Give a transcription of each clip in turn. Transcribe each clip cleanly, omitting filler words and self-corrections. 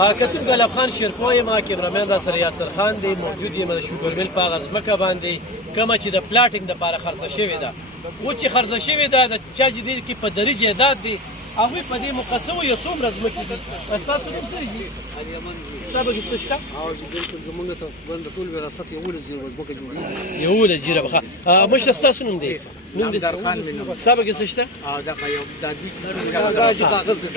کتونکو علب خان شیرپو یم کیمرامین را سره یاسر خان دی موجود یم د شوګربیل په هغه ځمکه باندې کومه چې د پلاټینګ دپاره خرڅه شوې ده اوس چې خرڅه شوې ده د چا چې دې کې په دري جایداد دی هغوی په دې مقصه وو یو څومره ځمکې دي ستاسو نوم څه دی ستا پکې څه شته بالکل زموږ تقریبا د ټول وراثت 11 جریبه ځمکه جوړېږي 11 جریبه ښه مشره ستاسو نوم دی نوم دی ستا پکې څه شته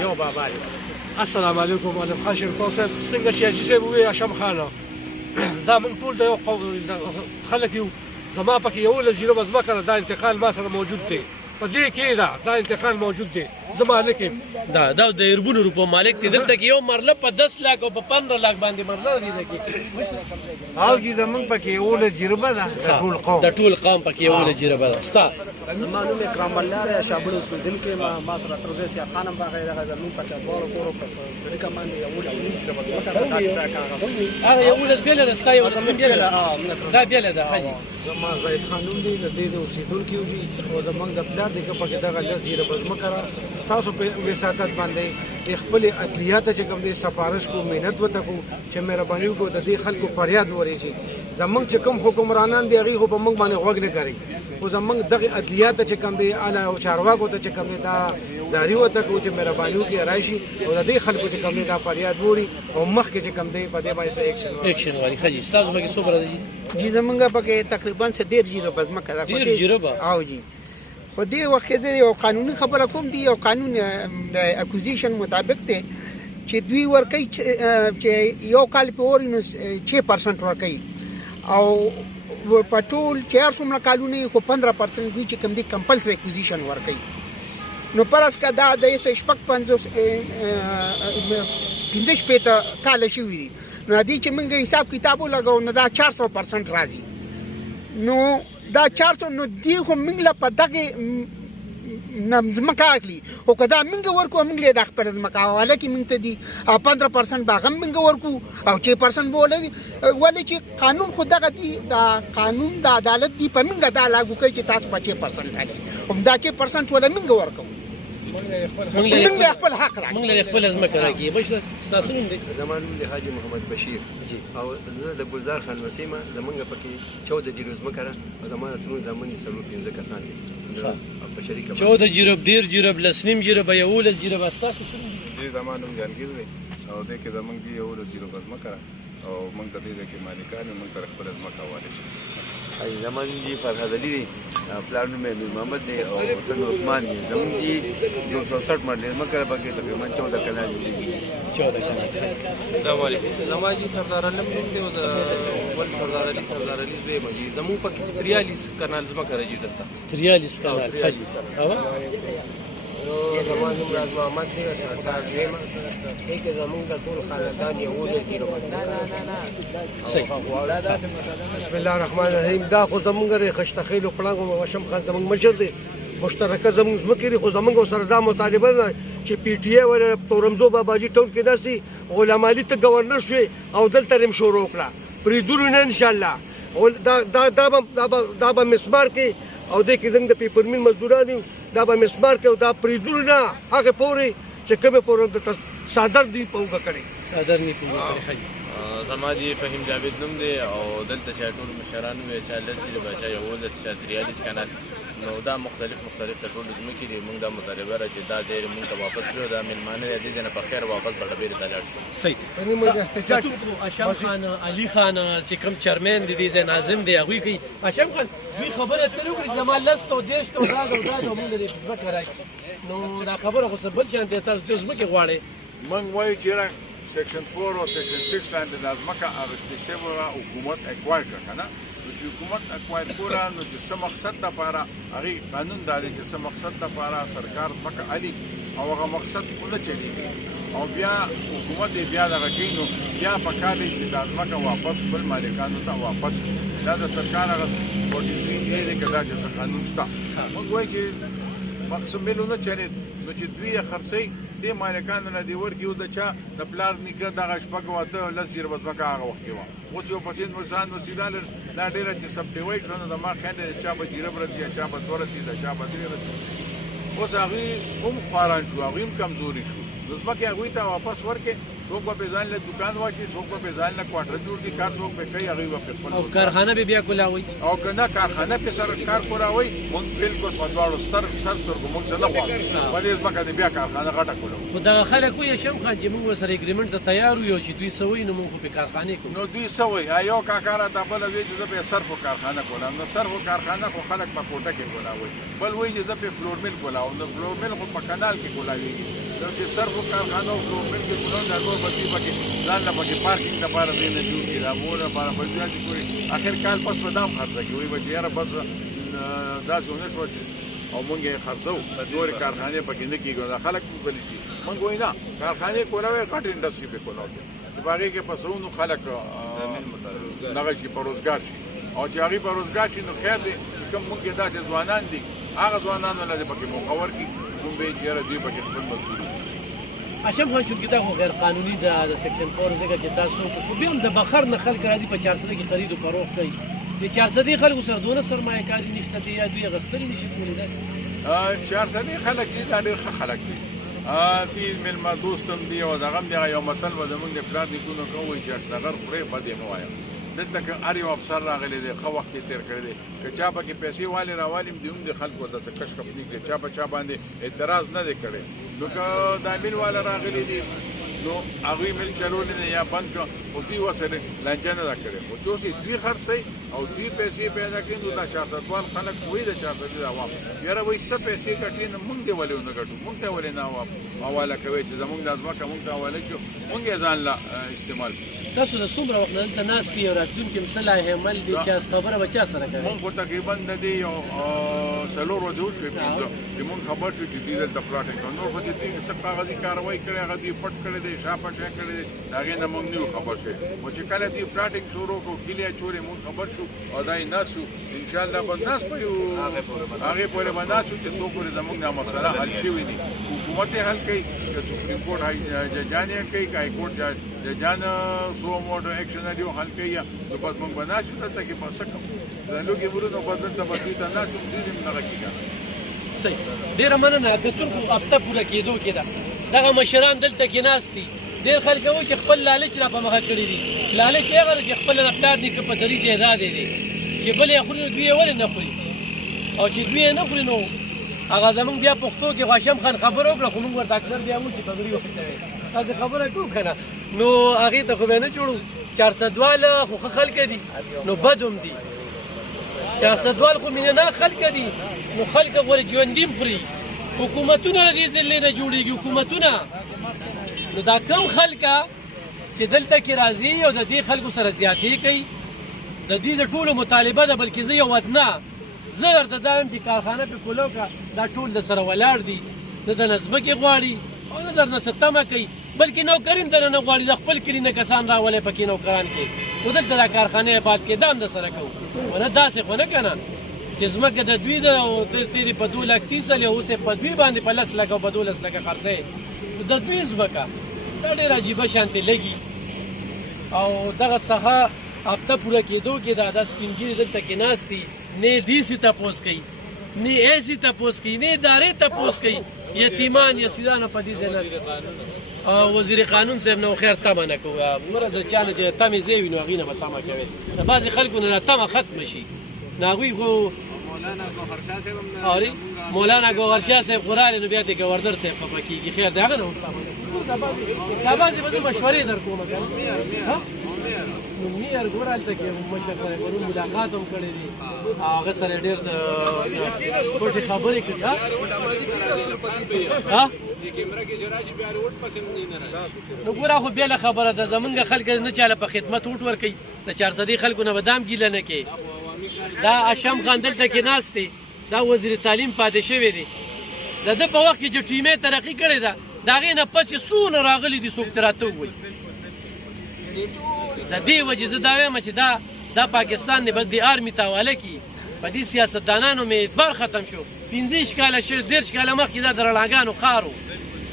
یو بابا دی السلام علیکم علم خان شیرپو صاحب څنګه چې حاجي صاحب وویل هاشم خانه دا موږ ټول د یو قوم خلک یو زما پکې 11 جریبه ځمکه ده دا انتقال ما سره موجود دی په دې کې دا انتقال موجود دی زما لیکم دا د اربونو روپو مالک دی دلته کې یو مرله په 10 لک او په 15 لک باندې مرله دی دغه او چې زمونږ پکې 11 جریبه ده د ټول قوم پکې 11 جریبه ده ستا زما نوم اکرام الله دی شابل اوسېدونکی ما سره تروزی سیا خان هم راغی دغه زموږ پکې دواړو کورو په طریقه باندې 11 جریبه ځمکه ده دا کاغذ هغه 11 بیله ده ستا 11 بیله دا بیله ده حاجي زما زید خان نوم دی د دې اوسېدونکی او زمونږ د پلار دی که پکې دغه 10 جریبه ځمکه تاسو په وساتت باندې خپل عدلیات چې کوم دي سفارش کو مهنت وته کو چې مهرباني وکړو د دې خلکو فریاد ورېږي زمونږ چې کوم حکمرانان دی هغه په موږ باندې غوږ نه کوي خو زمونږ دغه عدلیات چې کوم دي اعلی او چارواکو ته چې کوم دي دا زاری وته کو چې مهرباني وکړي راشي او د دې خلکو چې کوم دي دا فریاد ووري او مخکې چې کوم دي په دې باندې اکشن والی خجی تاسو به څو برادر جی زمونږ پکې تقریبا 10 جریبه ځمکه ده 10 جریبه او جی خو دې وخت کې یو قانوني خبره کوم دی یو قانون د اکوزیشن مطابق دی چې دوی ورکوي چې یو کال په اورینو 6% ورکوي او په ټول 400 کالونه خو 15% دوی چې کوم دی کمپلسري اکوزیشن ورکوي نو پرس کا دا د 55 کال شوی دی نو دې چې موږ حساب کتابو لګاو نو دا 400% راځي نو دا 400 نو دی خو موږ له په دغه ځمکه اخلي او که دا موږ ورکو موږ له د خپل ځمکه حواله کې موږ ته دي 15% به هم موږ ورکو او 6% به ولې چې قانون خو دغه دی دا قانون د عدالت دی په موږ دا لاګو کوي چې تاسو په 6% اخلي هم دا 6% ولې موږ ورکو موږ له خپل حق راکړو موږ له خپل ځمکه راکړي بشره تاسو نوم دی زما نوم دی حاجي محمد بشیر او زه د ګلزار خان وسیمه زمونږ پکې 14 جریبه ځمکه ده او زما ټول زمونږ سلو 15 کسان دي په شریکه 14 جریبه 10 جریبه لسنیم جریبه 11 جریبه تاسو څه دي زما نوم جانګیر دی او دې کې زمونږ دی 11 جریبه ځمکه او موږ ته دې کې مالکان موږ ته خپل ځمکه واله شي زمان دی فرهاد علی دی پلان نوم امیر محمد دی او تن عثمان دی زمون دی 260 ماډل مکه پکې تقریبا 14 کلان دی 14 کلان السلام علیکم زما جی سردار علم نوم دی او ول سردار علی زوی مجي زمو پکې 43 کانال زمکه راځي دلته 43 کانال حاجي او زما نوم راز محمد دی سردار زم دې کې زموږ د ټول خاندان یو جریبه بسم الله الرحمن الرحیم دا خو زمونږ د خشتخیل او پړنګ او هاشم خان زمونږ مشر دی مشترکه زمونږ ځمکې خو زمونږ سره دا مطالبه ده چې پی ټی ای ور تورمزو باباجي ټاون کې ناسي غلام علي ته گورنر شوی او دلته رم شروع کړه پرې درونه ان شاء الله او دا به مسمار کې او د کې زنګ د پیپرمن مزدورانو دا به مسمار کې او دا پرې درونه هغه پوري چې کومه پورم د صادر دی پوګه کړي صادر نه پوګه کړي زما جی فهیم جاوید نوم دی او دلته چې ټول مشران وی چې لږ دی بچا یو د 43 کانال نو دا مختلف ټول ځمکې دي موږ دا مطالبه را چې دا ځای موږ ته واپس کړو دا ملمانه دې نه په خیر واپس په ډبیر ته لاړ شي صحیح یعنی موږ احتجاج هاشم خان علي خان چې کوم چیرمن دي دې ناظم دی هغه کوي هاشم خان دوی خبره کړو چې جمال لست او دیش ته دا موږ دې ځمکه راشي نو دا خبره خو څه بل شان دي تاسو د ځمکې غواړي موږ وایو چې سیکشن 4 او سیکشن 6 لاندې د ځمکه اغوستې شوې وه حکومت اکوایر کړه که نه نو چې حکومت اکوایر کړه نو چې څه مقصد دپاره هغې قانون دا دی چې څه مقصد دپاره سرکار ځمکه الي او هغه مقصد ونه چلېږي او بیا حکومت یې بیا دغه کوي نو بیا پکار دی چې دا ځمکه واپس خپل مالکانو ته واپس کړي دا د سرکار هغه 43 دی که دا چې څه قانون شته موږ وایو چې مقصد ملو نه چلېد نو چې دوی یې خرڅوي دې مالکانو نه دې ورکړي د چا د پلار نیکه دغه شپږ واته لس جریبه ځمکه هغه وخت کې وه اوس یو پسند ځان وسیله دا ډېره چې سبډیوایډ کړه نو د ما خیال دی چا به جریبه رسي یا چا به دوه رسي چا به درې رسي اوس هغوی هم خواران شو هغوی هم کمزوري شو نو ځمکې هغوی ته واپس ورکړي. څوک به پرې ځان له دوکان واچي، څوک به پرې ځان له کوارټر جوړ کړي، کار څوک پرې کوي، هغوی به پرې خپل او کارخانه به بیا کولاوي او که نه کارخانه پرې سره کار کولاوي. مونږ بالکل په دواړو سر سترګو مونږ څه نه غواړو. په دې ځمکه دې بیا کارخانه غټه کولاو. خو دغه خلک وایي شم خان چې موږ ورسره اګریمنټ ته تیار یو چې دوی څه وایي نو موږ خو پرې کارخانې کوو. نو دوی څه وایي؟ یو کاکا راته بله وایي چې زه پرې صرف کارخانه کولم. نو صرف کارخانه خو خلک په کوټه کې کولاوي. بل وایي چې زه پرې فلور میل کولاو. نو فلور میل خو په کانال کې کولاویږي. نو چې صرف کارخانه او فلور میل کې کولاو دا نور به دوی پکې ځان له پکې پارکینګ لپاره ځای نه جوړ کړي، د مور لپاره به بیا چې کوي اخر کال پس به دام خرڅه کوي. وایي به چې یاره بس داسې ونه شوه چې او مونږ یې خرڅو، نورې کارخانې پکې نه کېږي. دا خلک بلې شي. مونږ وایي نه کارخانې کولاوی غټ انډسټري پرې کولاو چې په هغې کې په سلونو خلک دغه شي په روزګار شي. او چې هغوی په روزګار شي نو خیر دی. کوم مونږ کې داسې ځوانان دي هغه ځوانانو له دې پکې موقع ورکړي کوم به یې چې یاره دوی پکې خپل مزدوري اشم خان چونکې دا خو غیر قانوني ده د سیکشن 4 ځکه چې تاسو خو بیا هم د بخر نه خلک راځي په 400 کې خرید او فروخت کوي. د 400 خلکو سره دونه سرمایه کاري نشته دی یا دوی غستلی نشي کولی ده. 400 خلک دي دا ډېر ښه خلک دي. دې مېلمه دوست هم دي او دغه هم دغه یو متل به زمونږ د پلار نیکونو که وایي چې اشنغر خورې بد یې مه وایه. دلته که هر یو افسر راغلی دی ښه وخت یې تېر کړی دی. که چا پکې پیسې والې راوالي هم دي هم د خلکو داسې کش کپ نه کړي. چا په چا باندې اعتراض نه دی کړی. نو که دا میل والا راغلی دي نو هغوی میل چلولی دی یا بند کړه خو دوی ورسره لانجه نه ده کړې. خو چې اوس یې دوی خرڅوي او دوی پیسې پیدا کړي نو دا 400 وال خلک وایي د 400 عوام یاره وایي ته پیسې ګټې نه مونږ دې ولې ونه ګټو، مونږ ته ولې نه حواله کوئ چې زمونږ دا ځمکه مونږ ته حواله کړو مونږ یې ځان له استعمال کړو. تاسو د څومره وخت نه دلته ناست یې او راتلونکي څه لایحې عمل دي چې خبره به چا سره کوي؟ مونږ خو تقریبا د دې یو 4 ورځې وشوې چې مونږ خبر شو چې دوی دلته پلاټینګ کوي. نور خو چې دوی څه کاغذي کاروایي کړې هغه دوی پټ کړی دی، شا پټ یې کړی دی، د هغې نه مونږ نه یو خبر شوي. خو چې کله دوی پلاټینګ شروع کړو کلي اچولې مونږ خبر شو او دا یې ناست شو. انشاءالله به ناست به یو هغې پورې به ناست شو چې څو پورې زمونږ دا مسله حل شوي دي. حکومت یې حل کوي، که سپریم کورټ ججان یې کوي، که های کورټ ججان سو موټر ایکشن یو حل کوي نو بس مونږ به ناست شو دلته کې به څه کوو. د لوږې ورونو به دلته به دوی ته ناست شو دوی دې هم دغه کېږي. صحیح ډېره مننه. کتون خو هفته پوره کېدو کې ده. دغه مشران دلته کې ناست دي. ډېر خلک وایي چې خپل لالچ را په مخه کړي دي. لالچ هغه ده چې خپل د پلار نیکه په دري جایداد دی چې بل یې خوري نو دوی یې ولې نه خوري او چې دوی یې نه خوري نو هغه زمونږ بیا پښتو کې هاشم خان خبره وکړه خو موږ ورته اکثر بیا وایو چې په دري وخوځوئ. تاسې خبره کوو که نه نو هغې ته خو بیا نه جوړو. 400 واله خو ښه خلک دي نو بد هم دي. 400 وال خو مینه نه خلک دي نو خلک غواړي ژوندي هم خوري. حکومتونه د دې ځلې نه جوړېږي. حکومتونه نو دا کم خلکه چې دلته کې راځي او د دې خلکو سره زیاتې کوي د دې د ټولو مطالبه ده. بلکې زه یو ودنه زه درته دا یم چې کارخانه پرې کولو که دا ټول د سره ولاړ دي نه د نه ځمکې غواړي او نه درنه څه تمه کوي بلکې نوکري هم درنه غواړي. د خپل کلي نه کسان راولئ پکې نوکران کې خو دلته دا کارخانې آباد کې دا هم د سره کوو. ونه داسې خو نه که نه چې ځمکه د دوی ده او ته دې په 2,30,000 اوس یې په دوی باندې په 10 لکه او په 12 لکه خرڅوې. د دوی ځمکه دا ډېر عجیبه شانتې لګي او دغه څخه هفته پوره کېدو کې دا سپین ږیري دلته کې ناست دي. نه ډي سي تپوس کوي، نه اے سي تپوس کوي، نه ادارې تپوس کوي. یتیمان یسیران په دې ځای ناست او وزیر قانون صاحب نو خیر تمه نه کوو. مره د چا نه چې تمې ځای وي نو هغې نه به تمه کوې. د بعضې خلکو نه دا تمه ختمه شي نو هغوی خو مولانا ګوهر شاه صاحب خو راغلی نو بیا د ګورنر صاحب خفه کېږي. خیر د هغه نه دا بعضې به زه مشورې در کومه که نه نو میر ګوره هلته کې مشر سره پرون ملاقات هم کړی دی هغه سره ډېر د پټې خبرې کړي. نو ګوره خو بېله خبره ده. زمونږ خلک نه چاله په خدمت وټ ورکوي. د 400 خلکو نه به دا هم ګیله نه کوي. دا اشم خان دلته کې ناست دی. دا وزیر تعلیم پاتې شوی دی. د ده په وخت کې چې ټیمې ترقي کړې ده د هغې نه پس چې څونه راغلي دي څوک ته راته ووایي. د دې وجې زه دا وایم چې دا پاکستان دی بس د آرمي ته حواله کړي. په دې سیاستدانانو مې اعتبار ختم شو. 15 کاله 30 کاله مخکې دا د رڼاګانو ښار و.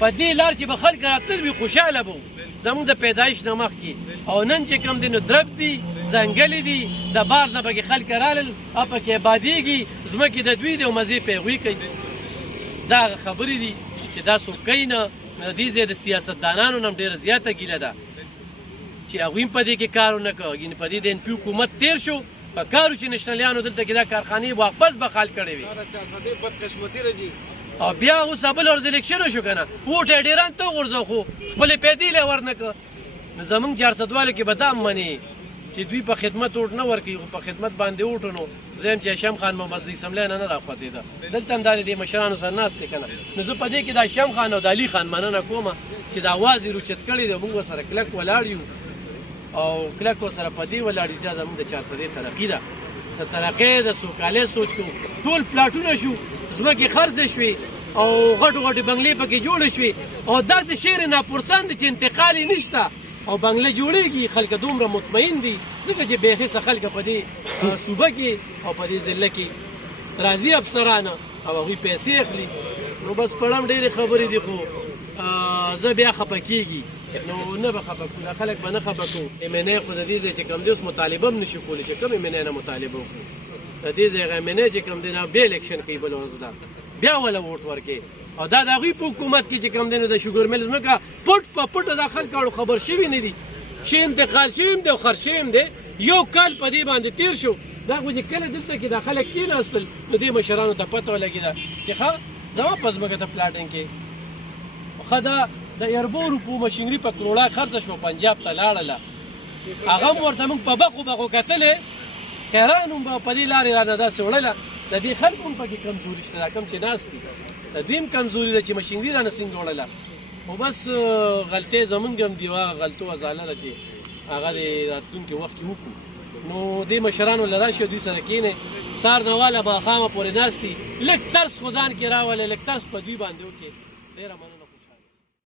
په دې لار چې به خلک راتلل وي خوشحاله به وو زموږ د پیدایش نه مخکې. او نن چې کوم دی نو درب دي ځنګلې دي د بار نه پکې خلک رالل او پکې آبادېږي ځمکې د دوی دي او مزې پرې هغوی کوي. دا هغه خبرې دي چې دا څوک کوي نه د دې ځای د سیاستدانانو نه هم ډېره زیاته ګیله ده چې هغوی هم په دې کې کار ونه کړ یعنې په دې د NP حکومت تېر شو په کارو چې نشنلیانو دلته کې دا کارخانې واپس بخال کړې وي او بیا اوس بل ورځ الیکشن وشو که نه ووټ یې ډېران ته وغورځو خو خپلې پیدې یې ورنه کړه نو زمونږ 400 والو کې به دا مني چې دوی په خدمت ووټ نه ورکوي خو په خدمت باندې ووټ نو زه یم چې هشام خان محمد اسمبلی نه راخوځېده دلته هم دا د دې مشرانو سره ناست دی که نه نو زه په دې کې د هشام خان او د علي خان مننه کومه چې د اواز یې روچت کړی دی موږ ورسره کلک ولاړ یو او کلک ورسره په دې ولاړ یو چې دا زموږ د 400 ترقي ده د ترقۍ د سوکالۍ سوچ کوو ټول پلاټونه شو ځمکې خرڅې شوې او غټو غټې بنګلې پکې جوړې شوې او داسې شعر ناپرسان دی چې انتقال یې نشته او بنګله جوړېږي خلک دومره مطمئن دي ځکه چې بې حسه خلک په دې صوبه کې او په دې ضلع کې راځي افسرانه او هغوی پیسې اخلي نو بس پړم ډېرې خبرې دي خو زه بیا خفه کېږي نو نه به خفه کړو دا خلک به نه خفه کړو MNA خو د دې ځای چې کوم دی اوس مطالبه هم نشي کولی چې کوم MNA نه مطالبه وکړو د دې ځای MNA چې کوم دی نه بیا الیکشن کوي بله ورځ ده بیا وله ووټ ورکوي او دا د هغوی په حکومت کې چې کوم دی نو د شوګر میل ځمکه پټ په پټه دا خلک اړو خبر شوي نه دي چې انتقال شوي هم دی او خرڅ شوي هم دی یو کال په دې باندې تېر شو دا خو چې کله دلته کې دا خلک کېناستل نو دې مشرانو ته پته ولګېده چې ښه زما په ځمکه ته پلاټینګ کې ښه دا د اربو روپو مشینري په کروړه خرڅه شوه پنجاب ته لاړله هغه هم ورته موږ په بقو کتلې حیران هم به په دې لارې رانه داسې وړله د دې خلکو هم پکې کمزوري شته دا کم چې ناست دي د دوی هم کمزوري ده چې مشینري رانه څنګه وړله خو بس غلطۍ زمونږ هم دي هغه غلطو ازاله ده چې هغه د راتلونکي وخت کې وکړو نو دې مشرانو له راشي دوی سره کښېنئ سهار نه واله ماښامه پورې ناست دي لږ ترس خو ځان کې راولئ لږ ترس په دوی باندې وکړئ ډېره مننه